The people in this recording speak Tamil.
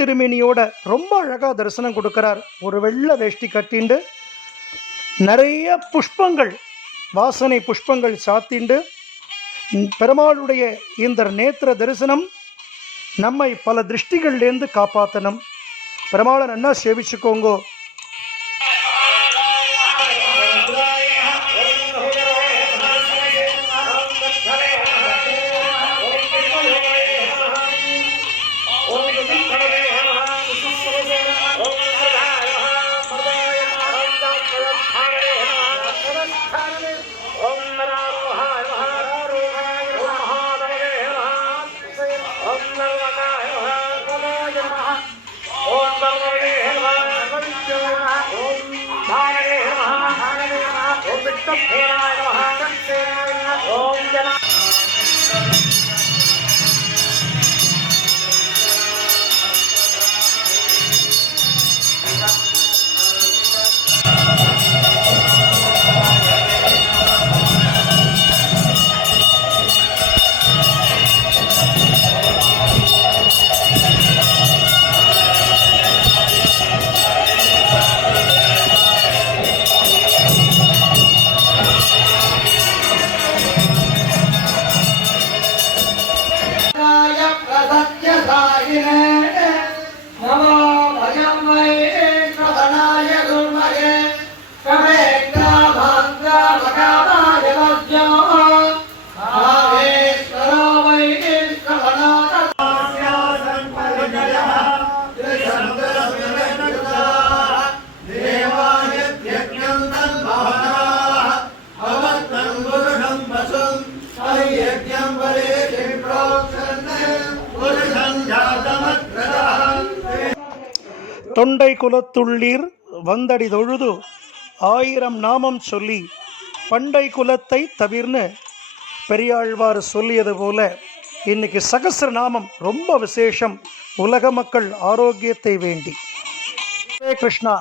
திருமேனியோட ரொம்ப அழகாக தரிசனம் கொடுக்குறார். ஒரு வெள்ளை வேஷ்டி கட்டிண்டு நிறைய புஷ்பங்கள் வாசனை புஷ்பங்கள் சாத்திண்டு பெருமாளுடைய இந்த நேத்திர தரிசனம் நம்மை பல திருஷ்டிகள்லேருந்து காப்பாற்றணும் பெருமாளை நல்லா சேவிச்சுக்கோங்கோ. नमः ओम विष्णुभ्ये नमः ओम जना Yeah. தொண்டை குலத்துள்ளீர் வந்தடி தொழுது ஆயிரம் நாமம் சொல்லி பண்டை குலத்தை தவிர்னு பெரியாழ்வார் சொல்லியது போல இன்னைக்கு சகசிர நாமம் ரொம்ப விசேஷம் உலக மக்கள் ஆரோக்கியத்தை வேண்டி. கிருஷ்ணா.